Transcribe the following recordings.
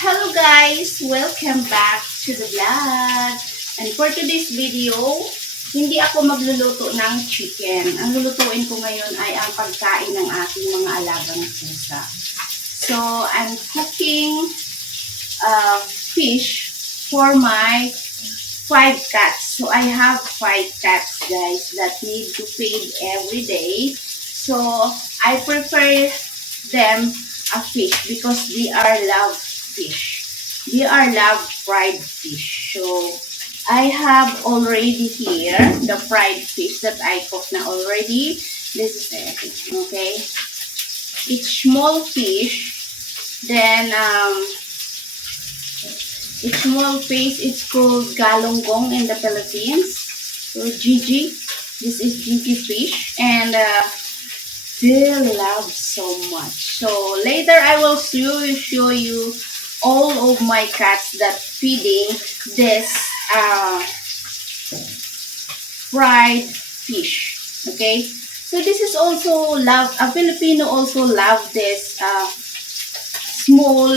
Hello guys! Welcome back to the vlog. And for today's video, hindi ako magluluto ng chicken. Ang lulutuin ko ngayon ay ang pagkain ng aking mga alagang pusa. So, I'm cooking fish for my 5 cats. So, I have 5 cats guys that need to feed every day. So, I prefer them a fish because they are love fish. They are love fried fish. So, I have already here the fried fish that I cooked na already. This is it. Okay. It's small fish. Then, it's small fish. It's called galonggong in the Philippines. So, Gigi. This is Gigi fish. And, they love so much. So, later I will show you all of my cats that feeding this fried fish. Okay, so this is also love. A Filipino also love this small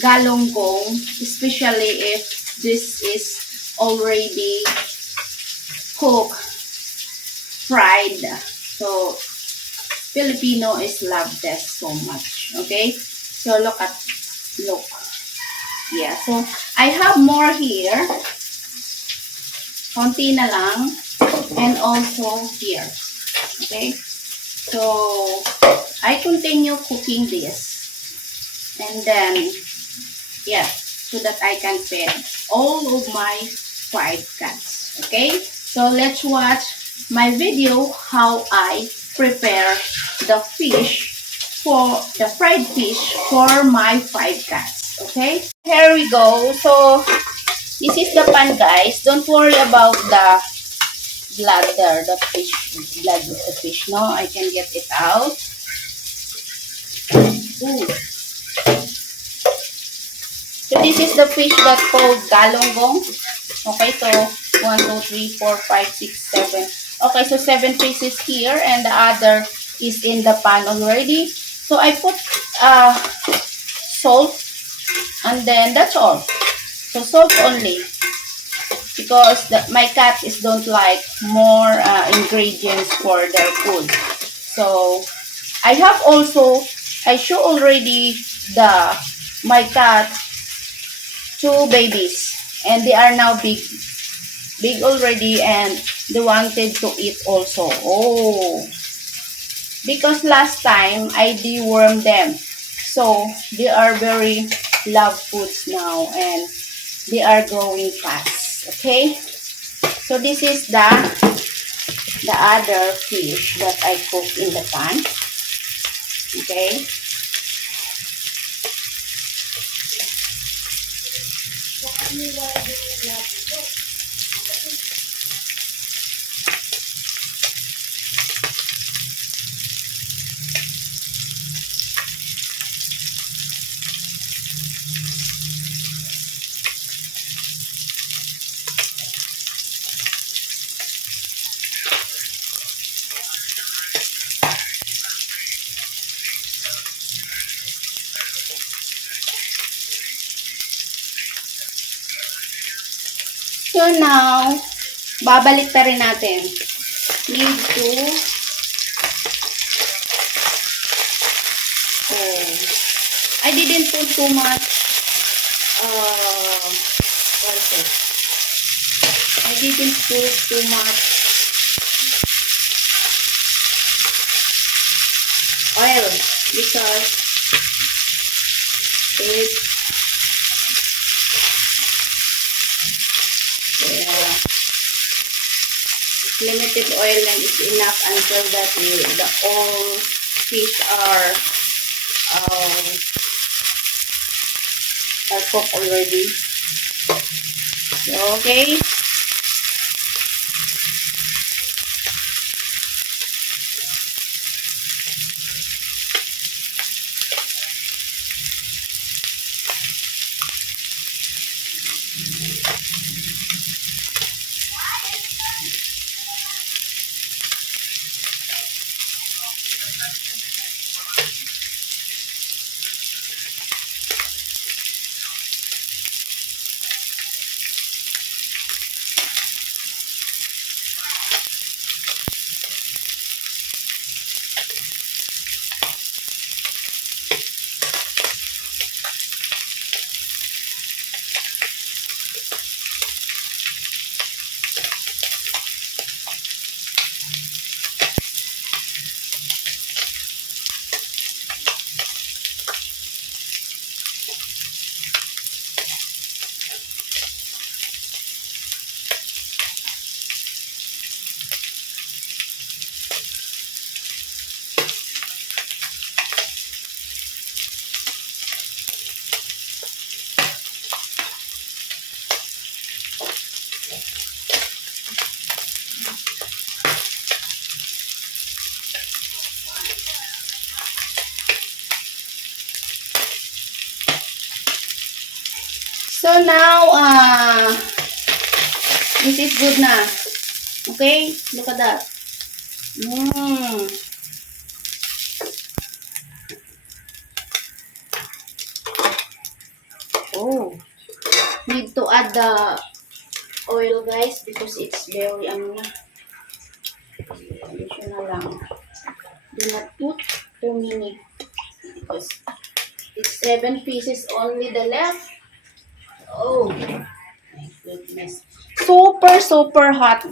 galonggong, especially if this is already cooked, fried. So Filipino is love this so much. Okay, so look. Yeah, so I have more here. Konti na lang. And also here. Okay. So, I continue cooking this. And then, yeah, so that I can feed all of my 5 cats. Okay. So, let's watch my video how I prepare the fish for the fried fish for my 5 cats. Okay, here we go. So this is the pan guys. Don't worry about the blood there, the fish blood of the fish. No, I can get it out. Ooh. So this is the fish that called galonggong. Okay, so 1 2 3 4 5 6 7. Okay, so 7 pieces here and the other is in the pan already. So I put salt and then that's all. So salt only because my cats don't like more ingredients for their food. So I have also I show already my cat 2 babies and they are now big already and they wanted to eat also. Oh, because last time I dewormed them, so they are very love foods now and they are growing fast. Okay, so this is the other fish that I cooked in the pan. Okay, so now babalik ta rin natin. Need to I didn't put too much what is it? I didn't put too much oil because limited oil lang is enough until that the all fish are cooked already. Okay. So now, this is good na. Okay? Look at that. Oh. Need to add the oil, guys, because it's very, additional lang. Do not put too many because it's 7 pieces only the left. Oh, my goodness. Super, super hot in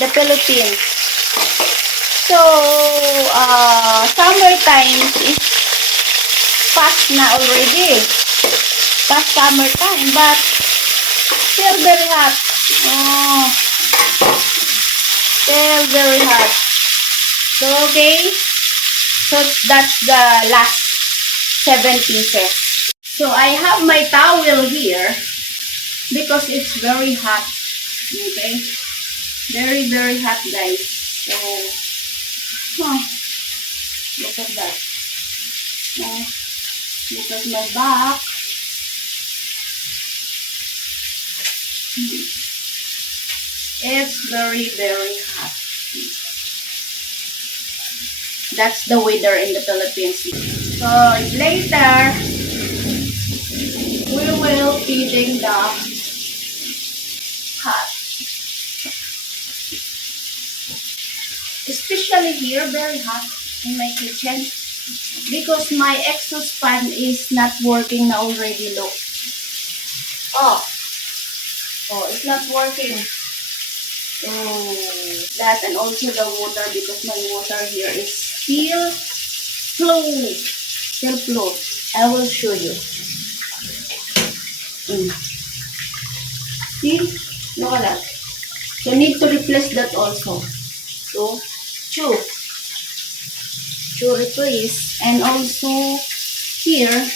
the Philippines. So, summer times is past na already. Past summer time, but still very hot. Oh, still very hot. So, okay. So, that's the last 7 pieces. So, I have my towel here because it's very hot. Okay? Very, very hot, guys. So, look at that. Look at my back. It's very, very hot. That's the weather in the Philippines. So, later, we will feeding the cat. Especially here, very hot in my kitchen. Because my exhaust fan is not working na already, look. Oh, it's not working. Oh, that and also the water because my water here is still flow. Still flow. I will show you. See? Look at that. So, need to replace that also. So, two replace. And also, here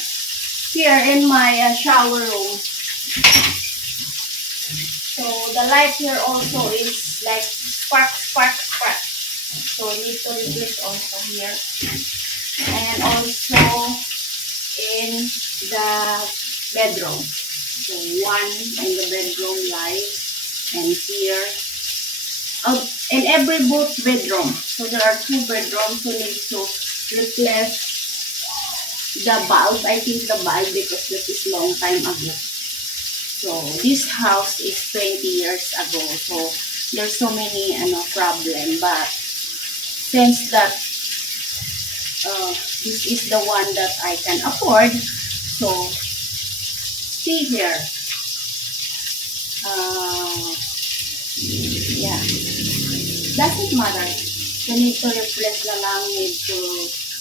in my shower room. So, the light here also is like spark. So, need to replace also here. And also, in the bedroom. So, one in the bedroom light. And here. In every both bedroom. So, there are 2 bedrooms. So, need to replace the bulb. I think the bulb because this is long time ago. So, this house is 20 years ago. So, there's so many problem. But, since that this is the one that I can afford, so, see here. Yeah. Doesn't matter. You need to replace na lang, need to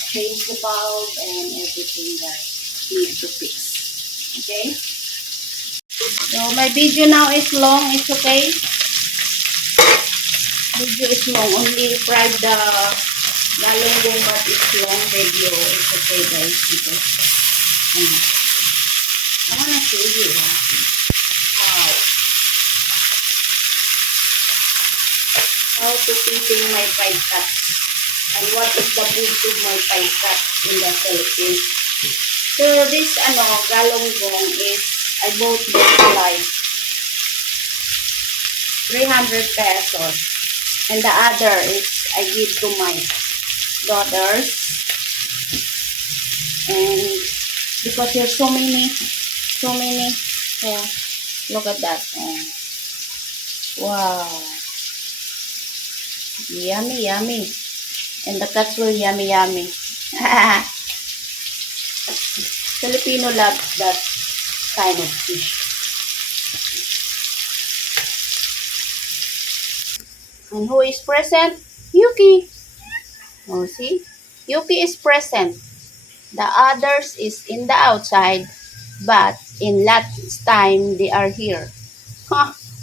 change the bulb and everything that need to fix. Okay? So, my video now is long. It's okay. Video is long. Only fried the galunggong, but it's long video. It's okay, guys. Because, I wanna show you, how to feeding my pied cat. And what is the food to my pied cat in the Philippines. So, this, galunggong is, I bought this like 300 pesos. And the other is, I give to my daughters. And because there's so many. So, look at that. Wow. Yummy. And the cats will yummy. Filipino love that kind of fish. And who is present? Yuki. Oh, see? Yuki is present. The others is in the outside, but in last time they are here.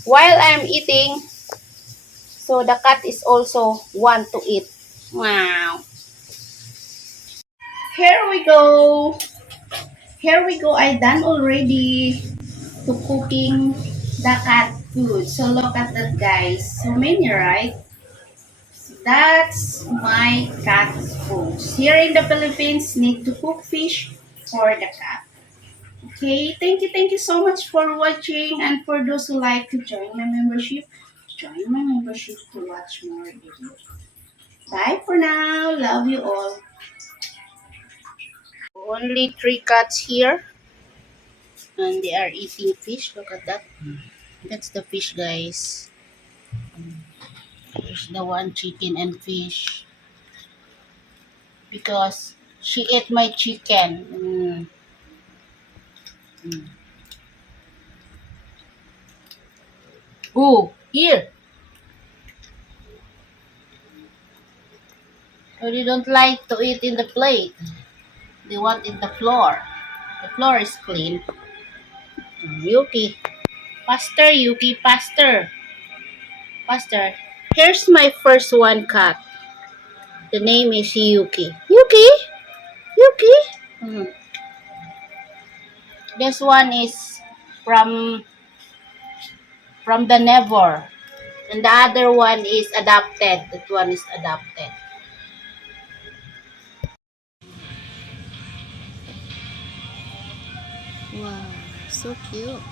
While I'm eating, so the cat is also want to eat. Wow. Here we go. I done already to cooking the cat food. So look at that, guys. So many, right? So that's my cat's food. Here in the Philippines, need to cook fish for the cat. Okay, thank you so much for watching, and for those who like to join my membership to watch more videos. Bye for now. Love you all. Only 3 cats here, and they are eating fish. Look at that. That's the fish, guys. There's the one chicken and fish because she ate my chicken. Mm. Oh, here. So they don't like to eat in the plate. They want in the floor. The floor is clean. Yuki. Faster, Yuki. Faster. Faster. Here's my first one cat. The name is Yuki. Yuki? Yuki? Hmm. This one is from the Never. And the other one is adopted. That one is adopted. Wow, so cute.